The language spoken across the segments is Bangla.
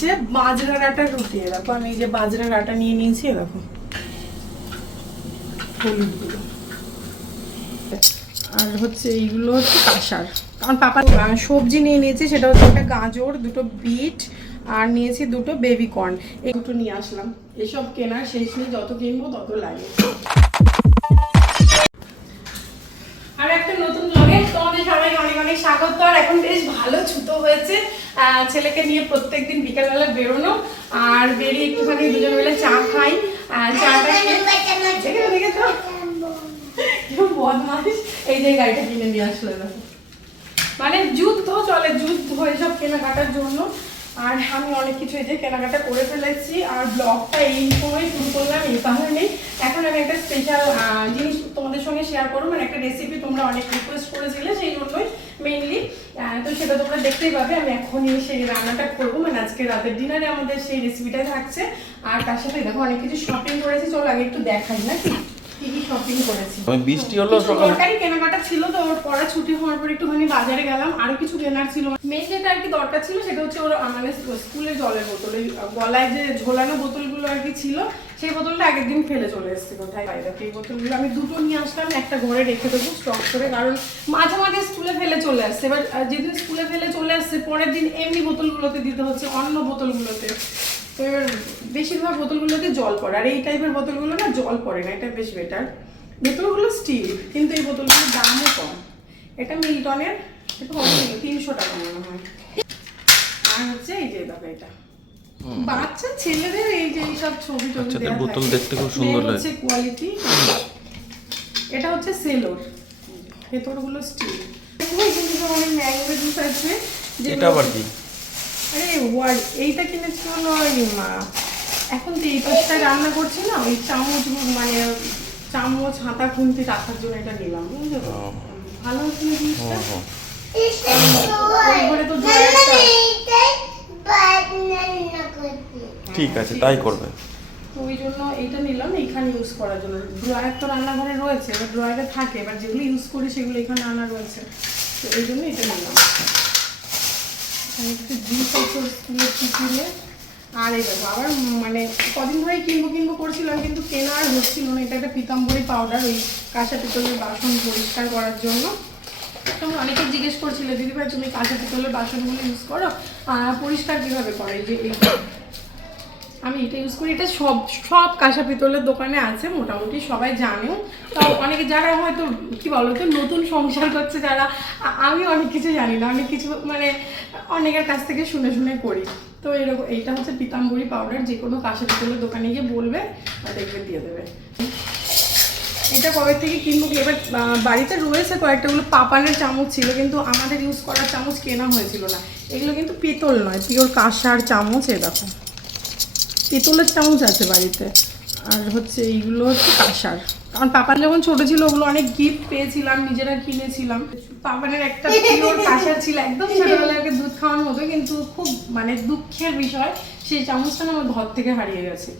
যে বাজরার আটার রুটি, এরকম আমি যে বাজরার আটা নিয়ে নিয়েছি, এরকম। আর হচ্ছে এইগুলো হচ্ছে কাঁসার। কারণ পাপা সবজি নিয়ে নিয়েছি, সেটা হচ্ছে একটা গাজর, দুটো বিট, আর নিয়েছি দুটো বেবি কর্ন। এই দুটো নিয়ে আসলাম। এসব কেনার শেষ নেই, যত কিনবো তত লাগে। অনেক স্বাগত। আর এখন বেশ ভালো ছুতো হয়েছে। ছেলেকে নিয়ে প্রত্যেকদিন বিকালবেলা বেরোনো। আর বেরিয়ে একটুখানি দুজন মিলে চা খাই। চাটা এই যে গাড়িটা কিনে নিয়ে আসলো মানে যুদ্ধ চলে, যুদ্ধ এসব কেনাকাটার জন্য। আর আমি অনেক কিছু এই যে কেনাকাটা করে ফেলেছি। আর ব্লগটা এই সময় শুরু করলাম, এই কারণেই এখন আমি একটা স্পেশাল জিনিস তোমাদের সঙ্গে শেয়ার করব। মানে একটা রেসিপি তোমরা অনেক রিকোয়েস্ট করেছিলে, সেই জন্যই মেইনলি তো সেটা তোমরা দেখতেই পাবে। আমি এখনই সেই রান্নাটা করব। মানে আজকে রাতের ডিনারে আমাদের সেই রেসিপিটাই থাকছে। আর তার সাথে দেখো অনেক কিছু শপিং করেছি। চলো আগে একটু দেখাই নাকি বৃষ্টি হলো সকালে। কেনাকাটা ছিল তো ওর পড়া ছুটি হওয়ার পর একটুখানি বাজারে গেলাম। আরও কিছু কেনার ছিল। মেন যেটা আর কি দরকার ছিল সেটা হচ্ছে ওর মানে স্কুলের জলের বোতল। গলায় যে ঝোলানো বোতলগুলো আর কি ছিল সেই বোতলটা আগের দিন ফেলে চলে এসেছে কোথায় বাইরে। সেই বোতলগুলো আমি দুটো নিয়ে আসলাম, একটা ঘরে রেখে দেবো স্টক করে, কারণ মাঝে মাঝে স্কুলে ফেলে চলে আসছে এবার যেদিন স্কুলে ফেলে চলে আসছে পরের দিন এমনি বোতলগুলোতে দিতে হচ্ছে, অন্য বোতলগুলোতে। তো এবার বেশিরভাগ বোতলগুলোতে জল পড়ে, আর এই টাইপের বোতলগুলো না জল পড়ে না, এটা বেশ বেটার বোতলগুলো স্টিল কিন্তু এই বোতলগুলোর দামও কম। এটা মিল্টনের, এটা তিনশো টাকা মনে হয়। আর হচ্ছে এই যে, দেখো এটা। বাচ্চা ছেলেদের এই যে এইসব ছবি টবি বাচ্চাদের বোতল দেখতে খুব সুন্দর লাগে। হচ্ছে কোয়ালিটি এটা হচ্ছে সেলোর। ভেতরগুলো স্টিল ওই কিন্তু অনেক ম্যাঙ্গো জুস আছে এটা আবার কি? আরে ওয়ার্ড এইটা কিনেছি হলো ওই মা এখন তো এই পাশটায় রান্না করছি না ওই চামচ মানে চামচ হাতা খুন্তি রাখার জন্য এটা নিলাম বুঝলে? তো? ভালো হচ্ছে জিনিসটা? ঘরে তো ঠিক আছে, তাই করবে। ওই জন্য এইটা নিলাম, এইখানে ইউজ করার জন্য। ড্রয়ার তো রান্নাঘরে রয়েছে, এবার ড্রয়ারে থাকে, এবার যেগুলো ইউজ করি সেগুলো এখানে আনা রয়েছে। তো এই জন্য এটা নিলাম। আর এই দেখো, আবার মানে কদিন ধরেই কিনবো কিনবো করছিলাম, কিন্তু কেনা আর হচ্ছিল না। এটা একটা পিতাম্বরী পাউডার ওই কাঁসা পিতলের বাসন পরিষ্কার করার জন্য। তুমি অনেকে জিজ্ঞেস করছিলে, দিদি ভাই, তুমি কাঁচা পিতলের বাসনগুলো ইউজ করো? পরিষ্কার কীভাবে করে? যে আমি এটা ইউজ করি। এটা সব সব কাঁসা পিতলের দোকানে আছে, মোটামুটি সবাই জানেও। তাও অনেকে যারা হয়তো, কি বলো তো নতুন সংসার করছে যারা আমি অনেক কিছু জানি না। অনেক কিছু মানে অনেকের কাছ থেকে শুনে শুনে করি। তো এরকম, এইটা হচ্ছে পিতাম্বরী পাউডার যে কোনো কাঁসা পিতলের দোকানে গিয়ে বলবে আর দেখবে, দিয়ে দেবে। এটা কবে থেকে কিনবো কি? এবার বাড়িতে রয়েছে কয়েকটাগুলো পাপানের চামচ ছিল, কিন্তু আমাদের ইউজ করার চামচ কেনা হয়েছিল না। এগুলো কিন্তু পিতল নয়, পিওর কাঁসার চামচ, এ দেখো। পিতলের চামচ আছে বাড়িতে। আর হচ্ছে এইগুলো হচ্ছে কাঁসার। কারণ পাপান যখন ছোট ছিল, ওগুলো অনেক গিফট পেয়েছিলাম, নিজেরা কিনেছিলাম। পাপানের একটা পিওর কাঁসার ছিল, একদম ছোটবেলায় ওকে দুধ খাওয়ানো হতো কিন্তু খুব মানে দুঃখের বিষয়, সেই চামচটা না আমার ঘর থেকে হারিয়ে গেছে।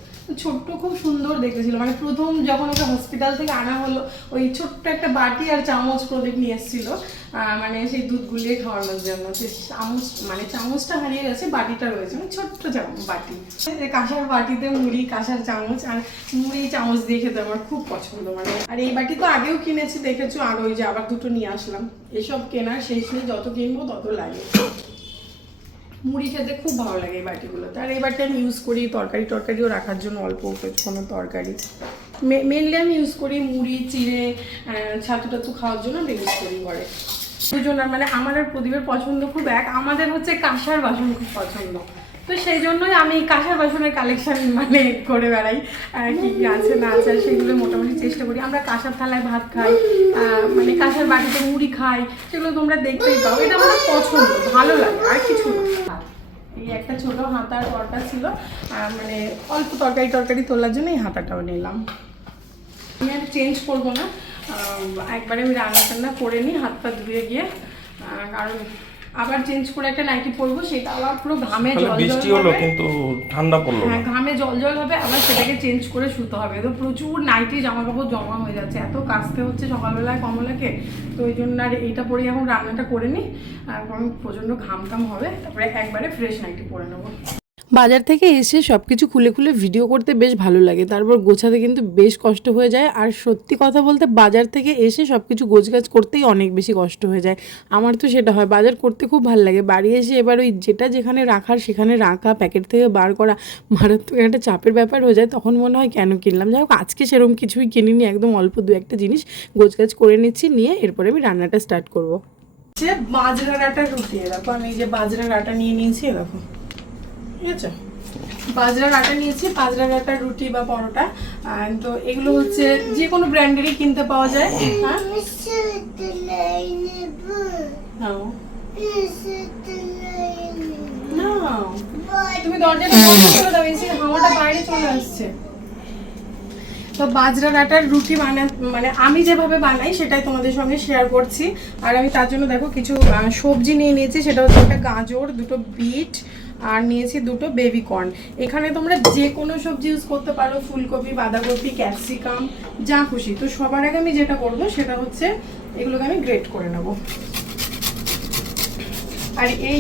ছোট্ট খুব সুন্দর দেখতে ছিল মানে প্রথম যখন ওকে হসপিটাল থেকে আনা হলো, ওই ছোট্ট একটা বাটি আর চামচ প্রদীপ নিয়ে এসেছিল। মানে সেই দুধ গুলিয়ে খাওয়ানোর জন্য। সে চামচ মানে চামচটা হারিয়ে গেছে, বাটিটা রয়েছে। মানে ছোট্ট চামচ বাটি। কাঁসার বাটিতে মুড়ি, কাঁসার চামচ আর মুড়ি চামচ দিয়ে খেতে আমার খুব পছন্দ। মানে আর এই বাটি তো আগেও কিনেছি, দেখেছ, আর ওই যে আবার দুটো নিয়ে আসলাম। এসব কেনার শেষ নেই, যত কিনবো তত লাগে। মুড়ি খেতে খুব ভালো লাগে এই বাটিগুলো। আর এই বাটি আমি ইউজ করি তরকারি টরকারিও রাখার জন্য অল্প কোনো তরকারি। মেনলি আমি ইউজ করি মুড়ি, চিড়ে ছাতু টাতু খাওয়ার জন্য আমি ইউজ করি ঘরে। দুজনের মানে আমার আর প্রদীপের পছন্দ খুব এক। আমাদের হচ্ছে কাঁসার বাসন খুব পছন্দ। তো সেই জন্যই আমি কাঁসার বাসনের কালেকশন মানে করে বেড়াই। কি আছে না আছে সেগুলো মোটামুটি চেষ্টা করি। আমরা কাঁসার থালায় ভাত খাই মানে কাঁসার বাটিতে মুড়ি খাই, সেগুলো তোমরা দেখতেই পাও। এটা আমার পছন্দ, ভালো লাগে, আর কিছু না। এই একটা ছোট হাতার তরকা ছিল মানে অল্প তরকারি তরকারি তোলার জন্য এই হাতাটাও নিলাম। আমি আর চেঞ্জ করব না। একবারে আমি রান্না টান্না করে নিই হাত পা ধুয়ে গিয়ে। কারণ আবার চেঞ্জ করে একটা নাইটি পরবো সেটা আবার পুরো ঘামে জল বৃষ্টি হলো কিন্তু ঠান্ডা পড়ল হ্যাঁ ঘামে জল জল হবে আবার সেটাকে চেঞ্জ করে শুতে হবে। তো প্রচুর নাইটি জামা কাপড় জমা হয়ে যাচ্ছে এত কাচতে হচ্ছে সকালবেলায় কমলাকে। তো ওই জন্য আর এইটা পরে এখন রান্নাটা করে নিই। আর প্রচণ্ড ঘাম টাম হবে তারপরে একবারে ফ্রেশ নাইটি পরে নেব। বাজার থেকে এসে সব কিছু খুলে খুলে ভিডিও করতে বেশ ভালো লাগে। তারপর গোছাতে কিন্তু বেশ কষ্ট হয়ে যায়। আর সত্যি কথা বলতে বাজার থেকে এসে সব কিছু গোছগাছ করতেই অনেক বেশি কষ্ট হয়ে যায়। আমার তো সেটা হয়, বাজার করতে খুব ভালো লাগে। বাড়ি এসে এবার ওই যেটা যেখানে রাখার সেখানে রাখা, প্যাকেট থেকে বার করা মারাত্মক একটা চাপের ব্যাপার হয়ে যায়। তখন মনে হয় কেন কিনলাম? যাই হোক, আজকে সেরকম কিছুই কিনিনি, একদম অল্প দু একটা জিনিস গোছগাছ করে নিচ্ছি, নিয়ে এরপরে আমি রান্নাটা স্টার্ট করব। যে বাজরার আটার রুটি, এরকম আমি যে বাজরা আটা নিয়ে নিয়েছি, এরকম। ঠিক আছে? বাজরার আটা নিয়েছি বাজরার আটার রুটি বা পরোটা। তো এগুলো হচ্ছে যে কোনো ব্র্যান্ডেরই কিনতে পাওয়া যায়। হ্যাঁ। তুমি দরজাটা হাওয়াটা বাইরে চলে আসছে। তো বাজরার আটার রুটি বানা মানে আমি যেভাবে বানাই সেটাই তোমাদের সঙ্গে শেয়ার করছি। আর আমি তার জন্য দেখো কিছু সবজি নিয়ে নিয়েছি, সেটা হচ্ছে একটা গাজর, দুটো বিট আর নিয়েছি দুটো বেবি কর্ন এখানে তোমরা যে কোনো সবজি ইউজ করতে পারো, ফুলকপি, বাঁধাকপি, ক্যাপসিকাম, যা খুশি। তো সবার আগে আমি যেটা করব সেটা হচ্ছে এগুলোকে আমি গ্রেট করে নেব। আর এই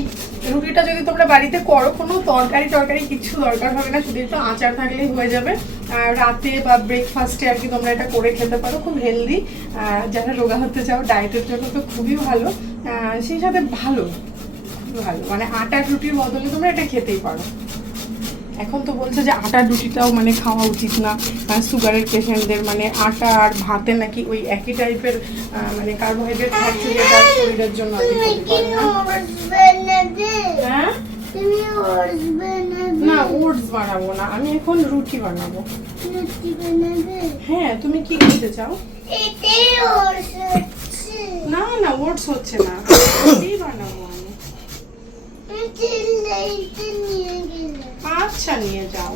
রুটিটা যদি তোমরা বাড়িতে করো, কোনো তরকারি টরকারি কিছু দরকার হবে না, শুধু একটু আচার থাকলেই হয়ে যাবে। আর রাতে বা ব্রেকফাস্টে আর কি তোমরা এটা করে খেতে পারো, খুব হেলদি যারা রোগা হতে চাও ডায়েটের জন্য তো খুবই ভালো। সেই সাথে ভালো ভালো। মানে আটার রুটির বদলে তোমরা এটা খেতেই পারো। এখন তো বলছে যে আটার রুটিটাও মানে খাওয়া উচিত না। সুগারের পেশেন্টদের মানে আটা আর ভাতে নাকি ওই একই টাইপের মানে কার্বোহাইড্রেট থাকছে যেটা শরীরের জন্য। হ্যাঁ? না ওটস বানাবো না। আমি এখন রুটি বানাবো। হ্যাঁ তুমি কি খেতে চাও? না না ওটস হচ্ছে না। রুটি বানাবো আমি। আচ্ছা নিয়ে যাও।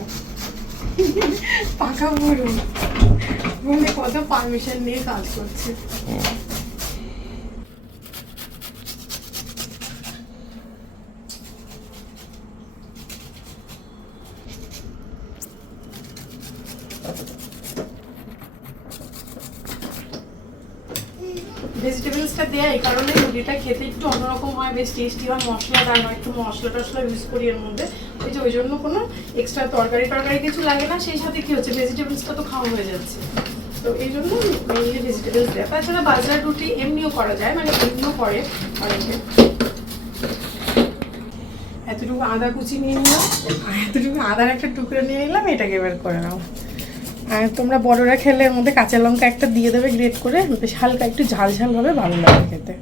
পাকা বুড়ো মানে কত পারমিশন নিয়ে কাজ করছে। ভেজিটেবলসটা দেয়া, এই কারণে রুটিটা খেতে একটু অন্যরকম হয়, বেশ টেস্টি হয় মশলাদার হয় একটু মশলা টশলা ইউজ করি এর মধ্যে। ওই যে, ওই জন্য কোনো এক্সট্রা তরকারি টরকারি কিছু লাগে না, সেই সাথে কি হচ্ছে ভেজিটেবলসটা তো খাওয়া হয়ে যাচ্ছে। তো এই জন্য মেনলি ভেজিটেবলস দেয়। তাছাড়া বাজার রুটি এমনিও করা যায় মানে এমনিও করে অনেকে। এতটুকু আদা কুচি নিয়ে নিলাম। এতটুকু আদার একটা টুকরো নিয়ে নিলাম, এটাকে এবার করে নাও। আর তোমরা বড়রা খেলে এর মধ্যে কাঁচা লঙ্কা একটা দিয়ে দেবে গ্রেট করে, বেশ হালকা একটু ঝাল ঝাল হবে, ভালো লাগে খেতে।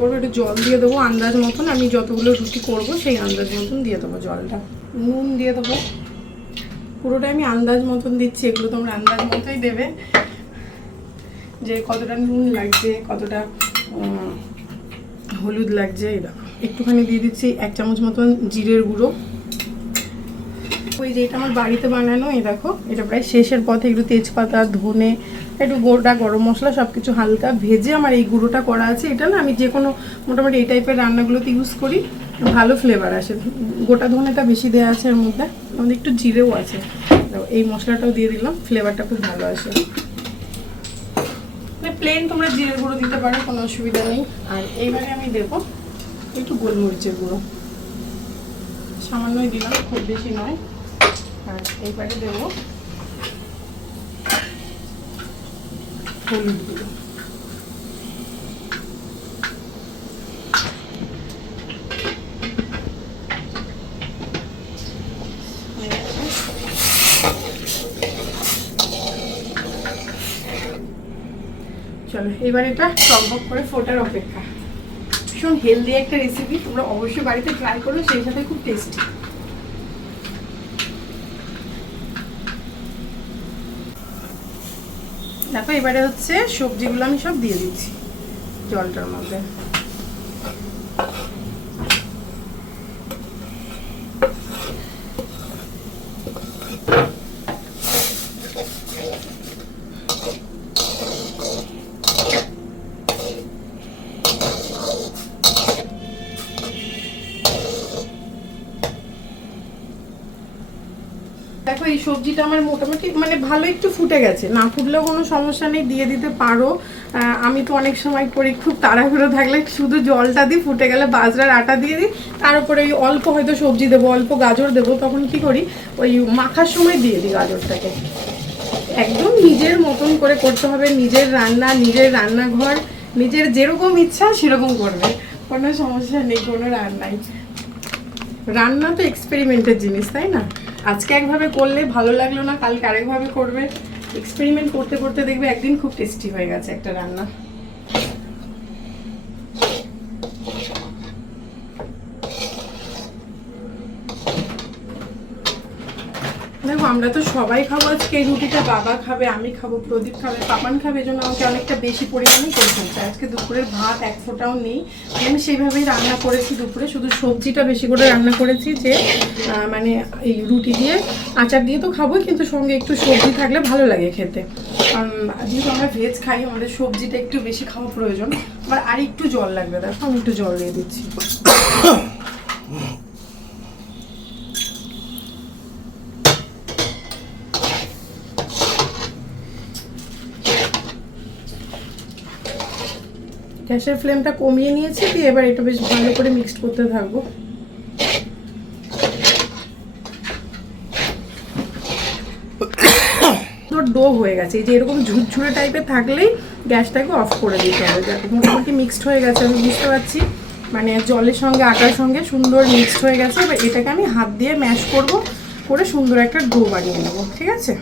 করব, একটু জল দিয়ে দেবো আন্দাজ মতন, আমি যতগুলো রুটি করব সেই আন্দাজ মতন দিয়ে দেবো জলটা। নুন দিয়ে দেবো। পুরোটা আমি আন্দাজ মতন দিচ্ছি, এগুলো তোমরা আন্দাজ মতোই দেবে। যে কতটা নুন লাগছে, কতটা হলুদ লাগছে, এই একটুখানি দিয়ে দিচ্ছি এক চামচ মতন জিরের গুঁড়ো। ওই যে এটা আমার বাড়িতে বানানো, এই দেখো, এটা প্রায় শেষের পথে একটু তেজপাতা, ধনে, একটু গোটা গরম মশলা সব কিছু হালকা ভেজে আমার এই গুঁড়োটা করা আছে। এটা না আমি যে কোনো মোটামুটি এই টাইপের রান্নাগুলোতে ইউজ করি, ভালো ফ্লেভার আসে। গোটা ধনেটা বেশি দেওয়া আছে এর মধ্যে, আমাদের একটু জিরেও আছে। এই মশলাটাও দিয়ে দিলাম ফ্লেভারটা খুব ভালো আসে। প্লেন তোমরা জিরের গুঁড়ো দিতে পারো, কোনো অসুবিধা নেই। আর এইবারে আমি দেবো একটু গোলমরিচের গুঁড়ো। সামান্যই দিলাম, খুব বেশি নয়। আর এইবারে দেবো হলুদ গুঁড়ো। চলো। এবার এটা টকবক করে ফোটার অপেক্ষা। ভীষণ হেলদি একটা রেসিপি তোমরা অবশ্যই বাড়িতে ট্রাই করো, সেই সাথে খুব টেস্টি দেখো, এবারে হচ্ছে সবজিগুলো আমি সব দিয়ে দিচ্ছি জলটার মধ্যে। দেখো, এই সবজিটা আমার মোটামুটি মানে ভালো একটু ফুটে গেছে। না ফুটলেও কোনো সমস্যা নেই, দিয়ে দিতে পারো। আমি তো অনেক সময় করি, খুব তাড়াহুড়ো থাকলে শুধু জলটা দিই, ফুটে গেলে বাজরার আটা দিয়ে দিই। তার উপরে ওই অল্প হয়তো সবজি দেবো, অল্প গাজর দেবো, তখন কি করি, ওই মাখার সময় দিয়ে দিই গাজরটাকে। একদম নিজের মতন করে করতে হবে, নিজের রান্না, নিজের রান্নাঘর, নিজের যেরকম ইচ্ছা সেরকম করবে। কোনো সমস্যা নেই, কোনো রান্নাই। রান্না তো এক্সপেরিমেন্টের জিনিস, তাই না? আজকে একভাবে করলে ভালো লাগল না, কালকে আরেকভাবে করবে। এক্সপেরিমেন্ট করতে করতে দেখবে একদিন খুব টেস্টি হয়ে গেছে একটা রান্না দেখো আমরা তো সবাই খাব আজকে এই রুটিটা বাবা খাবে, আমি খাব, প্রদীপ খাবে, পাপান খাবে, এই জন্য আমাকে অনেকটা বেশি পরিমাণে করে ফেলছে। আজকে দুপুরের ভাত এক ফোঁটাও নেই। আমি সেইভাবেই রান্না করেছি দুপুরে, শুধু সবজিটা বেশি করে রান্না করেছি যে মানে এই রুটি দিয়ে আচার দিয়ে তো খাবোই, কিন্তু সঙ্গে একটু সবজি থাকলে ভালো লাগে খেতে। যেহেতু আমরা ভেজ খাই, আমাদের সবজিটা একটু বেশি খাওয়া প্রয়োজন। আবার আর একটু জল লাগবে, দেখো আমি একটু জল দিয়ে দিচ্ছি। গ্যাসের ফ্লেমটা কমিয়ে নিয়েছি, দিয়ে এবার এটা বেশ ভালো করে মিক্সড করতে থাকব। ডো হয়ে গেছে। এই যে এরকম ঝুরঝুরে টাইপের থাকলেই গ্যাসটাকে অফ করে দিতে হবে। যাতে মোটামুটি মিক্সড হয়ে গেছে, আমি বুঝতে পারছি। মানে জলের সঙ্গে আটার সঙ্গে সুন্দর মিক্সড হয়ে গেছে। এবার এটাকে আমি হাত দিয়ে ম্যাশ করব, করে সুন্দর একটা ডো বানিয়ে নেব, ঠিক আছে?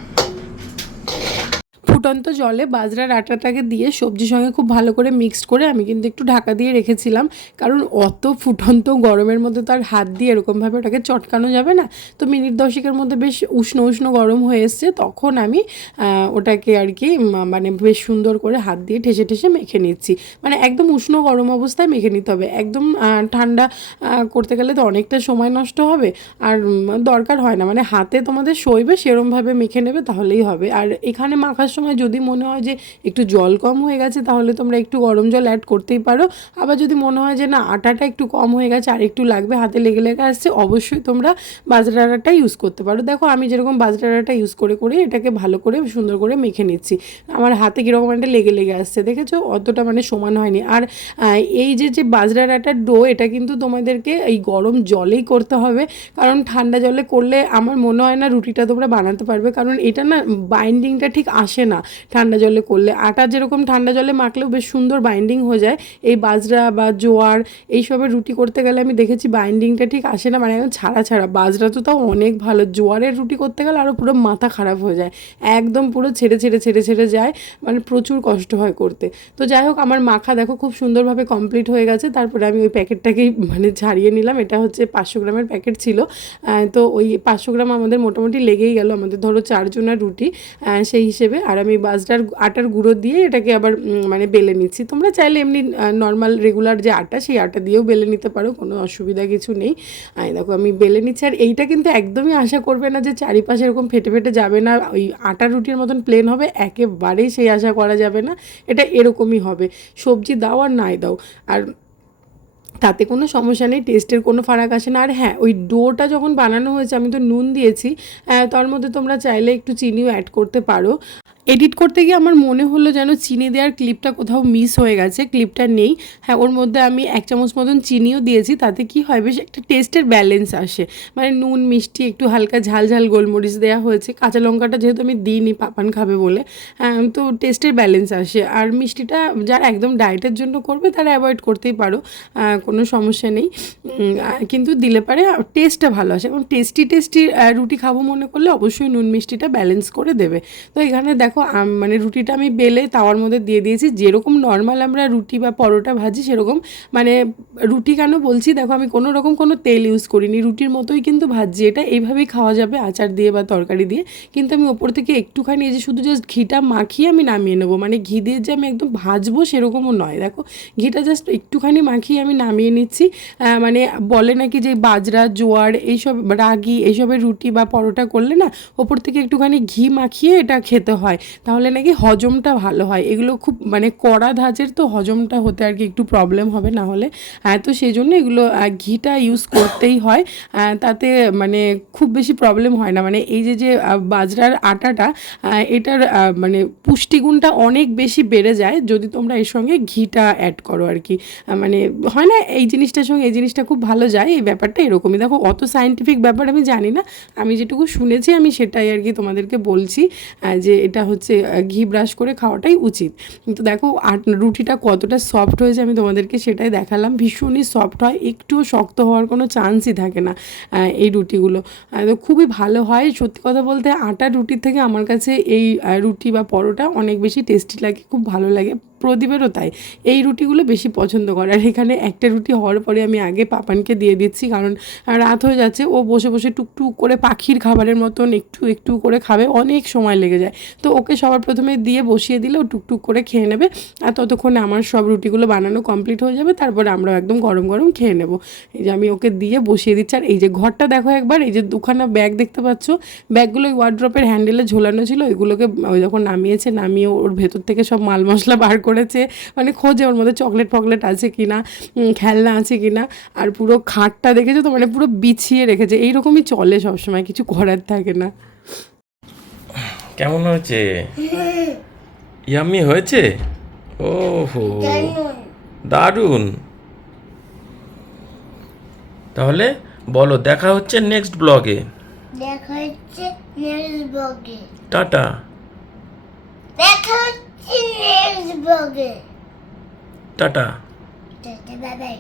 ফুটন্ত জলে বাজরার আটাটাকে দিয়ে সবজির সঙ্গে খুব ভালো করে মিক্সড করে আমি কিন্তু একটু ঢাকা দিয়ে রেখেছিলাম। কারণ অত ফুটন্ত গরমের মধ্যে তো আর হাত দিয়ে এরকমভাবে ওটাকে চটকানো যাবে না। তো মিনিট দশেকের মধ্যে বেশ উষ্ণ উষ্ণ গরম হয়ে এসছে। তখন আমি ওটাকে আর কি মানে বেশ সুন্দর করে হাত দিয়ে ঠেসে ঠেসে মেখে নিচ্ছি। মানে একদম উষ্ণ গরম অবস্থায় মেখে নিতে হবে। একদম ঠান্ডা করতে গেলে তো অনেকটা সময় নষ্ট হবে। আর দরকার হয় না। মানে হাতে তোমাদের সইবে সেরমভাবে মেখে নেবে, তাহলেই হবে। আর এখানে মাখার সময় যদি মনে হয় যে একটু জল কম হয়ে গেছে, তাহলে তোমরা একটু গরম জল অ্যাড করতেই পারো। আবার যদি মনে হয় যে না, আটাটা একটু কম হয়ে গেছে, আর একটু লাগবে, হাতে লেগে লেগে আসছে, অবশ্যই তোমরা বাজরা আটাটা ইউজ করতে পারো। দেখো, আমি যেরকম বাজরা আটা ইউজ করে করে এটাকে ভালো করে, সুন্দর করে মেখে নিচ্ছি। আমার হাতে কীরকম একটা লেগে লেগে আসছে, দেখেছ? অতটা মানে সমান হয়নি। আর এই যে যে বাজরা আটার ডো এটা কিন্তু তোমাদেরকে এই গরম জলেই করতে হবে। কারণ ঠান্ডা জলে করলে আমার মনে হয় না রুটিটা তোমরা বানাতে পারবে। কারণ এটা না বাইন্ডিংটা ঠিক আসে না। ঠান্ডা জলে করলে। আটা যেরকম ঠান্ডা জলে মাখলেও বেশ সুন্দর বাইন্ডিং হয়ে যায়। এই বাজরা বা জোয়ার এইসবের রুটি করতে গেলে আমি দেখেছি বাইন্ডিংটা ঠিক আসে না মানে ছাড়া ছাড়া। বাজরা তো তাও অনেক ভালো। জোয়ারের রুটি করতে গেলে আরও পুরো মাথা খারাপ হয়ে যায়। একদম পুরো ছেড়ে ছেড়ে ছেড়ে ছেড়ে যায়। মানে প্রচুর কষ্ট হয় করতে। তো যাই হোক, আমার মাখা দেখো খুব সুন্দরভাবে কমপ্লিট হয়ে গেছে। তারপরে আমি ওই প্যাকেটটাকেই মানে ছাড়িয়ে নিলাম। এটা হচ্ছে পাঁচশো গ্রামের প্যাকেট ছিল। তো ওই পাঁচশো গ্রাম আমাদের মোটামুটি লেগেই গেল। আমাদের ধরো চারজনের রুটি সেই হিসেবে। আর আমি বাজরার আটার গুঁড়ো দিয়ে এটাকে আবার মানে বেলে নিচ্ছি। তোমরা চাইলে এমনি নর্মাল রেগুলার যে আটা, সেই আটা দিয়েও বেলে নিতে পারো, কোনো অসুবিধা কিছু নেই। দেখো, আমি বেলে নিচ্ছি। আর এইটা কিন্তু একদমই আশা করবে না যে চারিপাশে এরকম ফেটে ফেটে যাবে না। ওই আটা রুটির মতন প্লেন হবে, একেবারেই সেই আশা করা যাবে না। এটা এরকমই হবে। সবজি দাও আর নাই দাও। আর তাতে কোনো সমস্যা নেই টেস্টের কোনো ফারাক আসে না। আর হ্যাঁ ওই ডোটা যখন বানানো হয়েছে, আমি তো নুন দিয়েছি তার মধ্যে তোমরা চাইলে একটু চিনিও অ্যাড করতে পারো। এডিট করতে গিয়ে আমার মনে হলো যেন চিনি দেওয়ার ক্লিপটা কোথাও মিস হয়ে গেছে ক্লিপটা নেই। হ্যাঁ ওর মধ্যে আমি এক চামচ মতন চিনিও দিয়েছি তাতে কি হয় বেশ একটা টেস্টের ব্যালেন্স আসে। মানে নুন মিষ্টি একটু হালকা ঝাল ঝাল গোলমরিচ দেওয়া হয়েছে। কাঁচা লঙ্কাটা যেহেতু আমি দিইনি পাপান খাবে বলে। হ্যাঁ, তো টেস্টের ব্যালেন্স আসে। আর মিষ্টিটা যারা একদম ডায়েটের জন্য করবে তারা অ্যাভয়েড করতেই পারো কোনো সমস্যা নেই। কিন্তু দিলে পারে টেস্টটা ভালো আসে। এবং টেস্টি টেস্টি রুটি খাব মনে করলে অবশ্যই নুন মিষ্টিটা ব্যালেন্স করে দেবে। তো এখানে দেখো মানে রুটিটা আমি বেলে তাওয়ার মধ্যে দিয়ে দিয়েছি। যেরকম নর্মাল আমরা রুটি বা পরোটা ভাজি, সেরকম মানে রুটি কেন বলছি? দেখো, আমি কোনো রকম কোনো তেল ইউজ করিনি। রুটির মতোই কিন্তু ভাজি। এটা এইভাবেই খাওয়া যাবে আচার দিয়ে বা তরকারি দিয়ে। কিন্তু আমি ওপর থেকে একটুখানি এই যে শুধু জাস্ট ঘিটা মাখিয়ে আমি নামিয়ে নেব। মানে ঘি দিয়ে যে আমি একদম ভাজবো, সেরকমও নয়। দেখো, ঘিটা জাস্ট একটুখানি মাখিয়ে আমি নামিয়ে নিচ্ছি। মানে বলে নাকি যে বাজরা, জোয়ার, এইসব রাগি, এইসবের রুটি বা পরোটা করলে না, ওপর থেকে একটুখানি ঘি মাখিয়ে এটা খেতে হয়। তাহলে নাকি হজমটা ভালো হয়। এগুলো খুব মানে কড়া ধাঁচের তো হজমটা হতে আর কি একটু প্রবলেম হবে না হলে তো সেই জন্য এগুলো ঘিটা ইউজ করতেই হয়। তাতে মানে খুব বেশি প্রবলেম হয় না। মানে এই যে যে বাজরার আটাটা এটার মানে পুষ্টিগুণটা অনেক বেশি বেড়ে যায় যদি তোমরা এর সঙ্গে ঘিটা অ্যাড করো আর কি। মানে হয় না এই জিনিসটার সঙ্গে এই জিনিসটা খুব ভালো যায়, এই ব্যাপারটা এরকমই। দেখো, অত সায়েন্টিফিক ব্যাপার আমি জানি না। আমি যেটুকু শুনেছি, আমি সেটাই আর কি তোমাদেরকে বলছি যে এটা হচ্ছে ঘি ব্রাশ করে খাওয়াটাই উচিত। কিন্তু দেখো, আট, রুটিটা কতটা সফট হয়েছে, আমি তোমাদেরকে সেটাই দেখালাম। ভীষণই সফট হয়, একটুও শক্ত হওয়ার কোনো চান্সই থাকে না এই রুটিগুলো। তো খুবই ভালো হয়। সত্যি কথা বলতে, আটা রুটির থেকে আমার কাছে এই রুটি বা পরোটা অনেক বেশি টেস্টি লাগে, খুব ভালো লাগে। প্রদীপেরও তাই। এই রুটিগুলো বেশি পছন্দ করে। আর এখানে একটা রুটি হওয়ার পরে আমি আগে পাপানকে দিয়ে দিচ্ছি, কারণ রাত হয়ে যাচ্ছে, ও বসে বসে টুকটুক করে পাখির খাবারের মতন একটু একটু করে খাবে, অনেক সময় লেগে যায়। তো ওকে সবার প্রথমে দিয়ে বসিয়ে দিলে ও টুকটুক করে খেয়ে নেবে, আর ততক্ষণে আমার সব রুটিগুলো বানানো কমপ্লিট হয়ে যাবে, তারপরে আমরাও একদম গরম গরম খেয়ে নেব। এই যে আমি ওকে দিয়ে বসিয়ে দিচ্ছি, আর এই যে ঘরটা দেখো একবার, এই যে দুখানা ব্যাগ দেখতে পাচ্ছ, ব্যাগগুলো ওয়ার্ড্রপের হ্যান্ডেলে ঝোলানো ছিল, ওইগুলোকে ওই যখন নামিয়েছে, নামিয়ে ওর ভেতর থেকে সব মাল মশলা বার করেছে। মানে খোঁজে ওর মধ্যে চকলেট ফকলেট আছে কি না খেলনা আছে কি না আর পুরো খাটটা দেখেছ তো? মানে পুরো বিছিয়ে রেখেছে। এইরকমই চলে সবসময় কিছু করার থাকে না। কেমন হয়েছে? ইয়াম্মি হয়েছে? ওহো। দারুণ। তাহলে বলো দেখা হচ্ছে নেক্সট ব্লগে দেখা হচ্ছে নেক্সট ব্লগে টাটা। দেখা হচ্ছে নেক্সট ব্লগে টাটা টাটা বাই বাই